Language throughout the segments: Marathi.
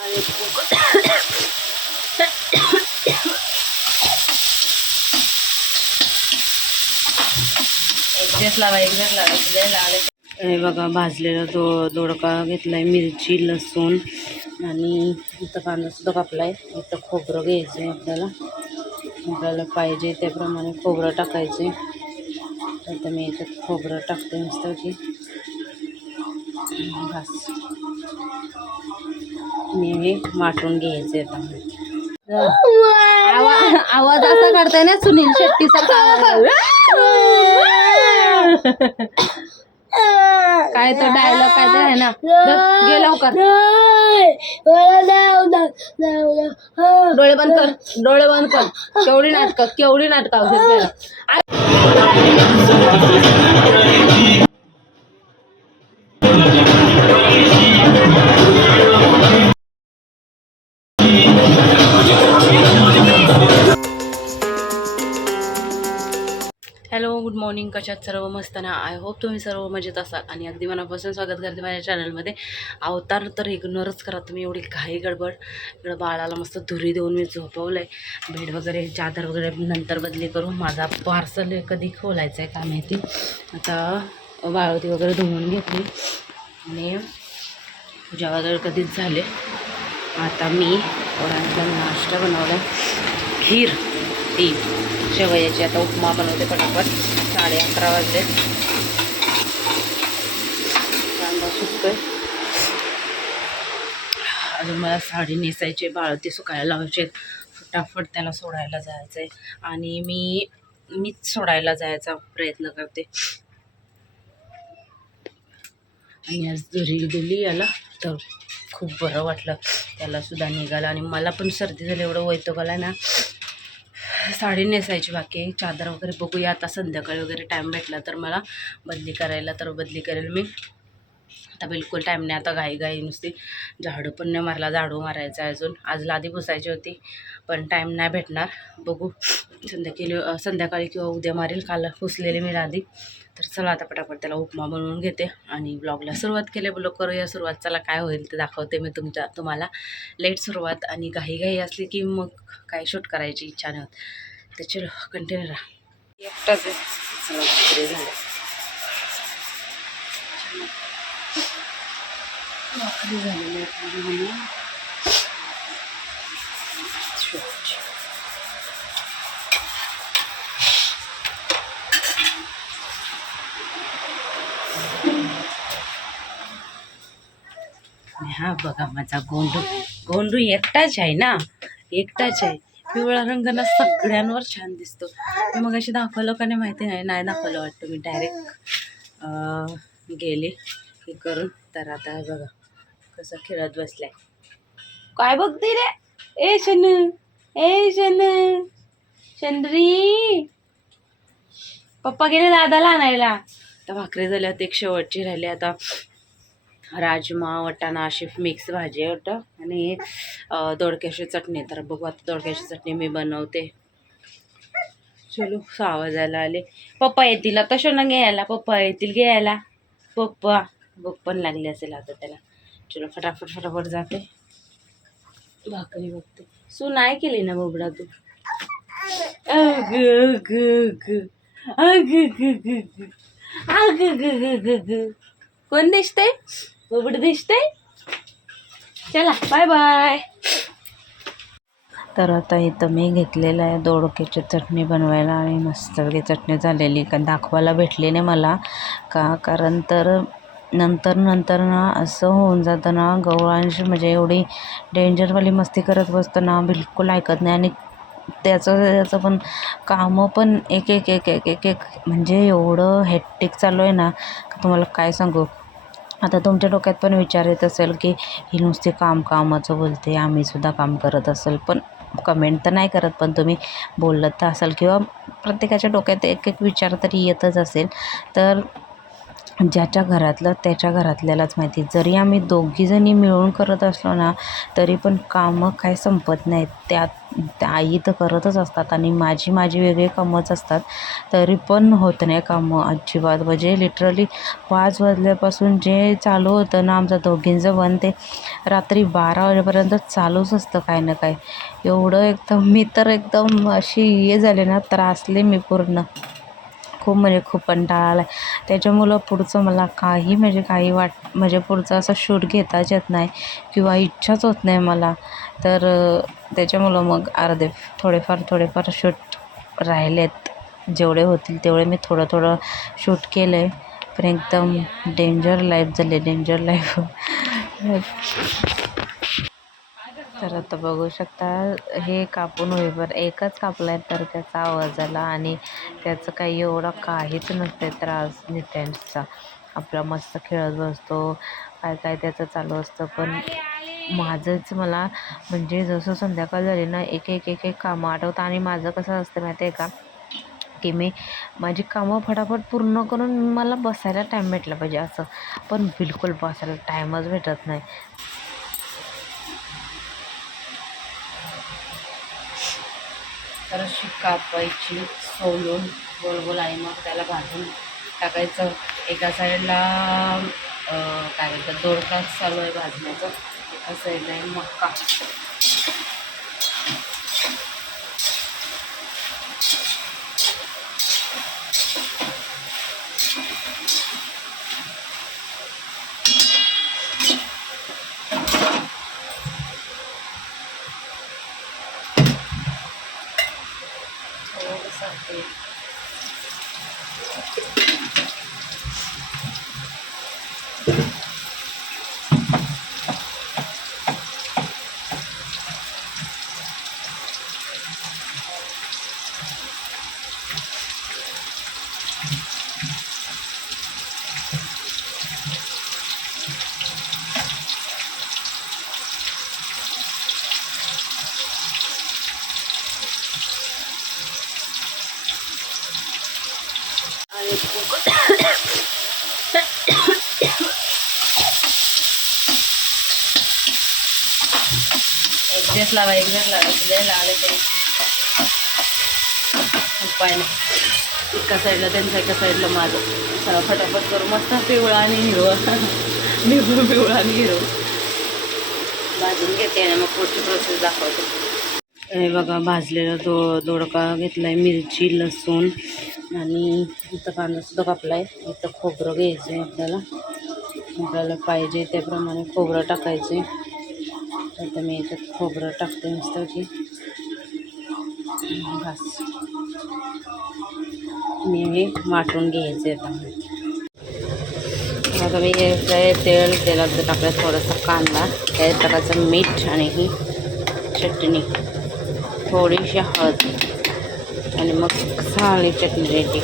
आणि लावा हे बघा भाजलेला दो दोडका घेतलाय मिरची लसूण आणि इथं कांदा सुद्धा कापलाय. इथं खोबरं घ्यायचं आहे आपल्याला. आपल्याला पाहिजे त्याप्रमाणे खोबरं टाकायचे तर आता मी याच्यात खोबरं टाकते मस्त की बस. आणि हे वाटून घ्यायचे आवाज आवाज असा काढताय ना सुनील शेट्टी काय तो डायलॉग काय तर आहे ना. द- गे लवकर. डोळे बंद कर. डोळे बंद कर. केवढी नाटक केवढी नाटक औषध मॉर्निंग कशात सर्व मस्त ना? आय होप तुम्ही सर्व मजेत असाल. आणि अगदी मनापासून स्वागत करते माझ्या चॅनलमध्ये अवतार तर इग्नोरच करा तुम्ही एवढी घाई गडबड. इकडं बाळाला मस्त धुरी देऊन मी झोपवलं आहे बेड वगैरे चादर वगैरे नंतर बदली करून माझा पार्सल कधी खोलायचं आहे का माहिती? आता बाळवती वगैरे धुवून घेतली. आणि पूजा वगैरे कधीच झाले. आता मी पोरांचा नाश्ता बनवला खीर ती शेवयाची आता उपमा बनवते पटापट. साडे अकरा वाजले. कांदा सुकतोय. अजून मला साडी नेसायची बाळती सुकायला लावायचे फटाफट त्याला सोडायला जायचं आहे आणि मी मीच सोडायला जायचा प्रयत्न करते. आणि आज घरी दिली याला तर खूप बरं वाटलं. त्याला सुद्धा निघालं. आणि मला पण सर्दी झाली एवढं वैतक आला ना. साडी नेसायची बाकी. आहे चादर वगैरे बघूया. आता संध्याकाळी वगैरे टाईम भेटला तर मला बदली करायला तर बदली करेल मी. आता बिलकुल टाईम नाही. आता घाई घाई नुसती झाडू पण नाही मारला झाडू मारायचा अजून. आज लादी पुसायची होती पण टाईम नाही भेटणार. बघू. संध्याकाळी संध्याकाळी किंवा उद्या मारेल. काल पुसलेली मी लादी. तर चला आता पटापट त्याला उपमा बनवून घेते आणि ब्लॉगला सुरुवात केली. ब्लॉग करूया सुरुवात. चला काय होईल ते दाखवते मी तुमच्या तुम्हाला. लेट सुरुवात आणि घाई घाई असली की मग काय शूट करायची इच्छा नाही होत. तर चलो कंटिन्यू राहा. एकटाच आहे. झालं भाकरी झालेली आहे हा बघा माझा गोंडू. गोंडू एकटाच आहे ना? एकटाच आहे. पिवळा रंग ना सगळ्यांवर छान दिसतो. मग अशी दाखवलं का नाही माहिती नाही नाही दाखवलं वाटतं मी डायरेक्ट गेले हे करून. तर आता बघा. कसं खेळत बसलाय. काय बघते रे? ए शन. ए शन. चंद्री पप्पा गेले दादाला आणायला. आता भाकरी झाल्या होती एक शेवटची राहिली. आता राजमा वटाणा अशी मिक्स भाजी आहे वाटतं. आणि दोडक्याची चटणी. तर बघू आता दोडक्याची चटणी मी बनवते. चलो सहा वाजायला आले. पप्पा येतील आता शोना घ्यायला. पप्पा येतील घ्यायला. पप्पा भूक पण लागली असेल आता त्याला. चलो फटाफट फटाफट जाते. भाकरी बघते. सू नाही केली ना बोबडा तू? अग ग ग. अग ग ग अग ग ग ग कोण दिसतंय? बोबड दिसतंय? चला बाय बाय तर आता इथं मी घेतलेलं आहे दोडक्याची चटणी बनवायला आणि मस्तपैकी चटणी झालेली. का दाखवायला भेटली नाही मला. का? कारण तर नंतर नंतर ना असं होऊन जातं ना गवळांशी म्हणजे एवढी डेंजरवाली मस्ती करत बसतं ना बिलकुल ऐकत नाही. आणि त्याचं त्याचं पण कामं पण एक एक एक एक एक एक. म्हणजे एवढं हेक्टिक चालू आहे ना तुम्हाला काय सांगू? आता तुमच्या डोक्यात पण विचार येत असेल की ही नुसती काम कामाचं बोलते आम्हीसुद्धा काम करत असेल. पण कमेंट तर नाही करत पण तुम्ही बोलत तर असाल. किंवा प्रत्येकाच्या डोक्यात एक एक विचार तरी येतच असेल. तर ज्याच्या घरातलं त्याच्या घरातल्यालाच माहिती. जरी आम्ही दोघीजणी मिळून करत असलो ना तरी पण कामं काय संपत नाहीत. त्यात त्या आई तर करतच असतात आणि माझी माझी वेगळी कामंच असतात. तरी पण होत नाही कामं अजिबात. म्हणजे लिटरली पाच वाजल्यापासून जे चालू होतं ना आमचं दोघींचं पण ते रात्री बारा वाजेपर्यंत चालूच असतं काय ना काय एवढं एकदम मी तर एकदम अशी हे झाले ना त्रासले मी पूर्ण. खूप म्हणजे खूप कंटाळा आला आहे त्याच्यामुळं पुढचं मला काही म्हणजे काही वाट म्हणजे पुढचं असं शूट घेताच येत नाही किंवा इच्छाच होत नाही मला. तर त्याच्यामुळं मग अर्धे थोडेफार थोडेफार शूट राहिलेत. जेवढे होतील तेवढे मी थोडं थोडं शूट केलं आहे पण एकदम डेंजर लाईफ झाली डेंजर लाईफ तर आता बघू शकता हे कापून होईवर एकच कापला आहे तर त्याचा आवाज आला आणि त्याचं काही एवढा काहीच नसते त्रास नित्यांचा आपला मस्त खेळत बसतो काय काय त्याचं चालू असतं. पण माझंच मला म्हणजे जसं संध्याकाळ झाली ना एक एक एक एक कामं आठवतं. आणि माझं कसं असतं माहिती आहे का की मी माझी कामं फटाफट पूर्ण करून मला बसायला टाईम भेटला पाहिजे असं. पण बिलकुल बसायला टाईमच भेटत नाही. तर कापायची सोलून गोल गोल आणि मग त्याला भाजून टाकायचं. एका साईडला काय म्हणतात दोडकाच चालू आहे भाजण्याचं. एका साईडला आहे मक्का थोडंसं तेल आणि एक लावा एक दिवस लावा लय लावले ते उपाय नाही एका साईडला त्यांच्या एका साईडला माझं चला फटाफट करू मस्त पिवळा आणि हिरवा निळू पिवळा आणि हिरो भाजून घेते आणि मग पुढची प्रोसेस दाखवते हे बघा भाजलेला दो दोडका घेतला आहे मिरची लसूण आणि इथं कांदासुद्धा कापला आहे इथं खोबरं घ्यायचं आहे आपल्याला. आपल्याला पाहिजे त्याप्रमाणे खोबरं टाकायचं आहे आता मी याच्यात खोबरं टाकते नुसतं की बस. मी हे वाटून घ्यायचं आहे आता. आता मी घ्यायचं तेल तेलात टाकलं थोडंसं कांदा. त्या टाकायचं मीठ आणि ही चटणी. थोडीशी हळद. आणि मग साली चटणी रेडी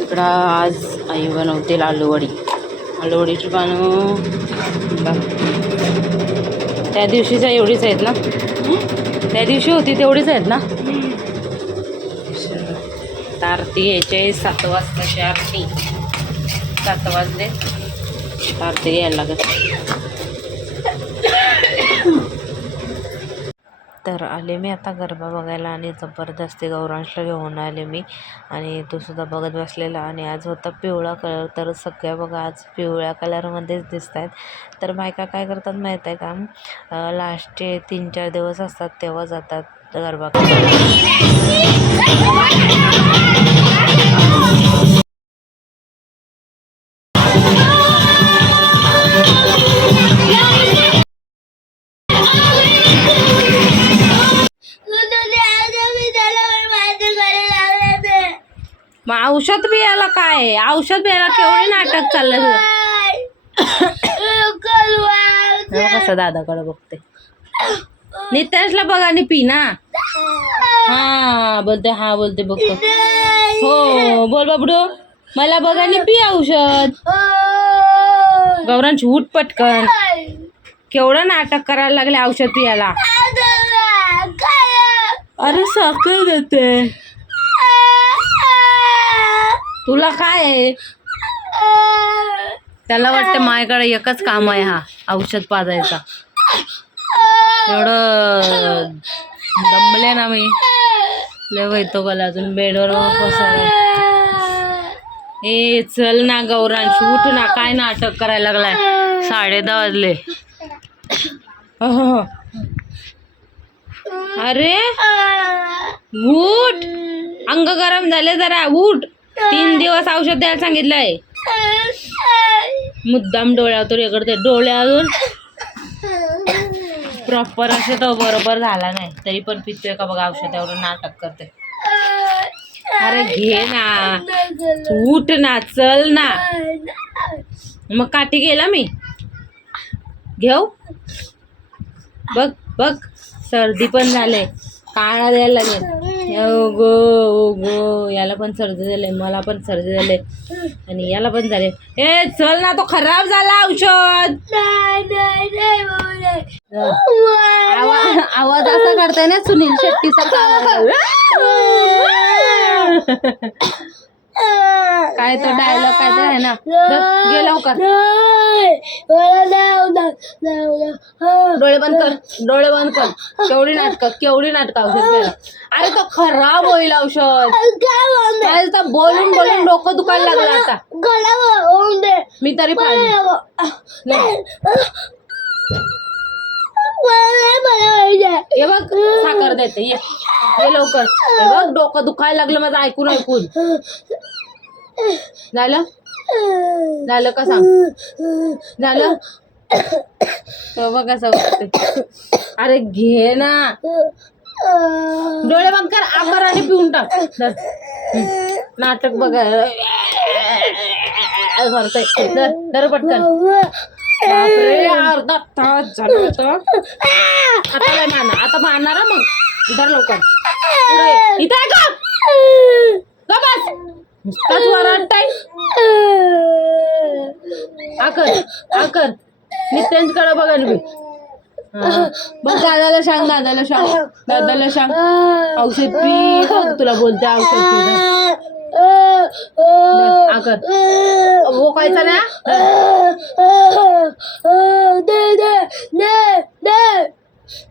इकडं आज आई बनवतील आलूवडी आलूवडीची पानं त्या दिवशीच्या एवढीच आहेत ना? त्या दिवशी होती तेवढीच आहेत ना? आरती घ्यायची सात वाजताची आरती. सात वाजले. आरती यायला लागत तर आले मी आता गरबा बघायला आणि जबरदस्ती गौरांशला घेऊन आले मी. आणि तो सुद्धा बघत बसलेला आणि आज होता पिवळा कलर तर सगळ्या बघा आज पिवळ्या कलरमध्येच दिसत आहेत तर बायका काय करतात माहीत आहे का? लास्टचे तीन चार दिवस असतात तेव्हा जातात गरबा औषध बियाला काय? औषध बियाला केवढे नाटक चाललं तुझं? कसं दादाकडे बघते. नित्याशला बघ आणि पी ना हा बोलते हा बोलते बघतो. हो बोल बाबडो. मला बघ आणि पी औषध. गौरांची उठ पटकन. केवढं नाटक करायला लागले औषध पियाला. अरे साखर देते. तुला काय आहे? त्याला वाटतं माझ्याकडे एकच काम आहे हा औषध पाजायचा. एवढं दमले ना मी. लय वैतो गला अजून बेडवर ए चल ना गौरांश उठ ना काय नाटक करायला लागलाय? साडे दहा वाजले. अरे उठ. अंग गरम झाले जरा उठ. तीन दिवस औषध द्यायला सांगितलंय. मुद्दाम डोळ्यावर इकडते डोळ्यावर प्रॉपर असे तो बरोबर झाला नाही. तरी पण पितोय का बघा औषधावर नाटक करते अरे घे ना. उठ ना चल ना. मग काठी गेला मी? घेऊ? बघ बघ. सर्दी पण झाले काळा द्यायला लागेल. ओ गो ओ गो याला पण सर्दी झाले मला पण सर्दी झाले. आणि याला पण झाले. ए चल ना तो खराब झाला औषध. आवाज आवाज असा करताय ना सुनील शेट्टी काय तो डायलॉग काय तर आहे ना? लवकर. डोळे बंद कर डोळे बंद कर. केवढी नाटक केवढी नाटक औषध अरे तो खराब होईल औषध. तर बोलून बोलून डोकं दुखायला लागलं आता. मी तरी हे बघ साखर देते. ये. ये लवकर. हे बघ डोकं दुखायला लागलं माझं ऐकून ऐकून. झालं? झालं का सांग? झालं? तो बघ वाटते अरे घे ना. डोळे बंद कर आकार आणि पिऊन टाक. धर. हं. नाटक बघा. करतोय धर धर पटकन. बापरे अर्धा तास झाला होता आता काय मारणार? आता मारणार मग. धर लवकर. पुढे. ये. इथे आहे का? का बस. नुसताच वरडताय. आकर आकर नित्यांकडे बघा तुम्ही हा. बघ दादाला सांग दादाला सांग. दादाला सांग. औषध पी बघ तुला बोलते औषध पी धर. धर, आकर. ओकायचा ना?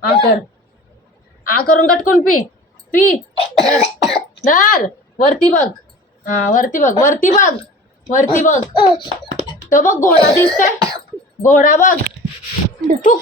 आकर. आ करून कटकून पी. पी. धर. धर. वरती बघ. हा वरती बघ. वरती बघ. वरती बघ. तो बघ घोडा दिसतोय. घोडा बघ थुक.